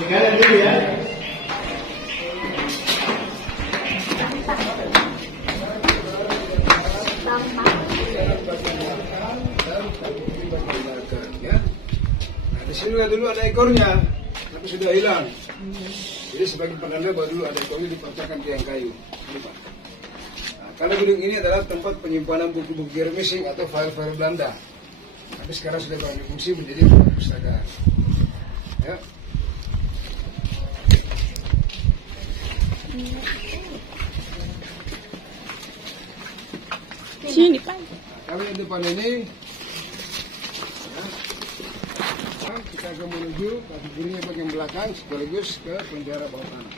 Sekarang dulu ya. Nah, di sini dulu ada ekornya, tapi sudah hilang. Jadi sebagai penanda bahwa dulu ada ekornya dipatahkan tiang kayu. Nah, kalau gedung ini adalah tempat penyimpanan buku-buku germising atau file-file Belanda. Tapi sekarang sudah beralih fungsi menjadi perpustakaan. Ya. Sini Pak. Kalau yang depan ini, ya, kita akan menuju kaki kirinya bagian belakang sekaligus ke penjara bawah tanah.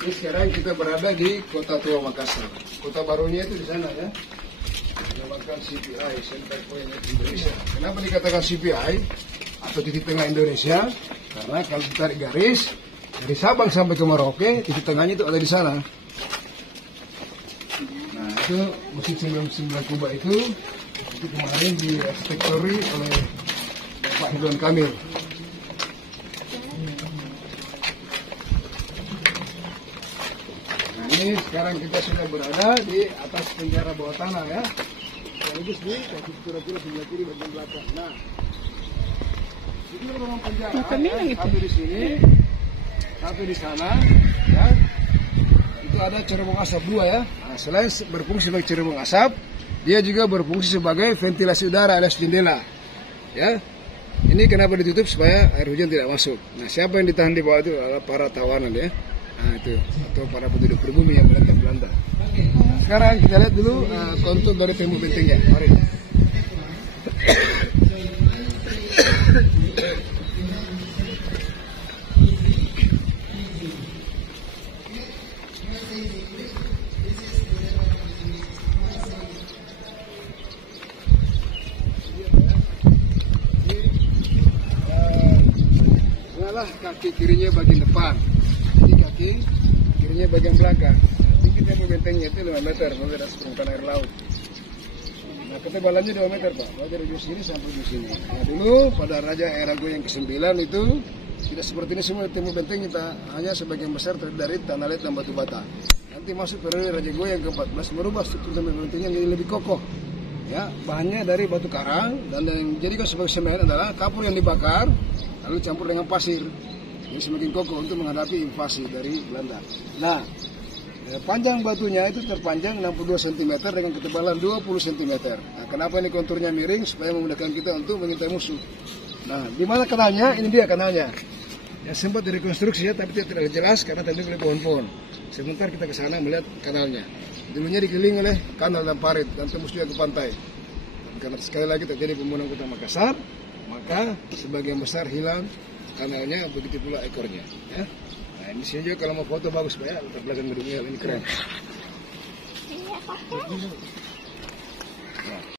Ini sekarang kita berada di Kota Tua Makassar. Kota barunya itu di sana ya. Dinamakan CPI, Center Point Indonesia. Kenapa dikatakan CPI atau titik tengah Indonesia? Karena kalau ditarik garis dari Sabang sampai ke Merauke, titik tengahnya itu ada di sana. Nah itu Masjid 99 Kuba itu kemarin diarsitektori oleh Pak Ridwan Kamil. Nah ini sekarang kita sudah berada di atas penjara bawah tanah ya. Sekaligus di kaki kura-kura sebelah kiri bagian belakang. Nah, itu ruang penjara. Satu di sini, satu di sana, ya. Itu ada cerobong asap dua ya. Nah, selain berfungsi sebagai cerobong asap, dia juga berfungsi sebagai ventilasi udara alias jendela. Ya, ini kenapa ditutup supaya air hujan tidak masuk. Nah, siapa yang ditahan di bawah itu adalah para tawanan ya. Nah itu atau para penduduk pribumi yang menentang Belanda. Sekarang kita lihat dulu kontur dari tembok bentengnya. Mari. Inilah kaki kirinya bagian depan. Ini kaki kirinya bagian belakang. Tinggi tembok bentengnya itu 5 meter, sampai atas permukaan air laut. Nah, ketebalannya 2 meter Pak, dari ujung sini sampai ujung sini. Nah dulu pada Raja Erago yang ke-9 itu tidak seperti ini semua tembok benteng, kita hanya sebagian besar terdiri dari tanah liat dan batu bata. Nanti masuk periode Raja Go yang ke-14 merubah struktur tembok bentengnya menjadi lebih kokoh. Ya, bahannya dari batu karang dan yang dijadikan sebagai semen adalah kapur yang dibakar lalu campur dengan pasir. Ini semakin kokoh untuk menghadapi invasi dari Belanda. Nah, panjang batunya itu terpanjang 62 cm dengan ketebalan 20 cm. Nah, kenapa ini konturnya miring? Supaya memudahkan kita untuk mengintai musuh. Nah, di mana kanalnya? Ini dia kanalnya. Yang sempat direkonstruksi ya, tapi tidak jelas karena tadi oleh pohon-pohon. Sebentar kita ke sana melihat kanalnya. Dulunya dikelilingi oleh kanal dan parit dan tembus juga ke pantai. Dan karena sekali lagi terjadi pembunuhan Kota Makassar, maka sebagian besar hilang kanalnya, begitu pula ekornya. Ya. Nah, di sini juga kalau mau foto bagus Pak ya, latar belakang gedungnya ini keren.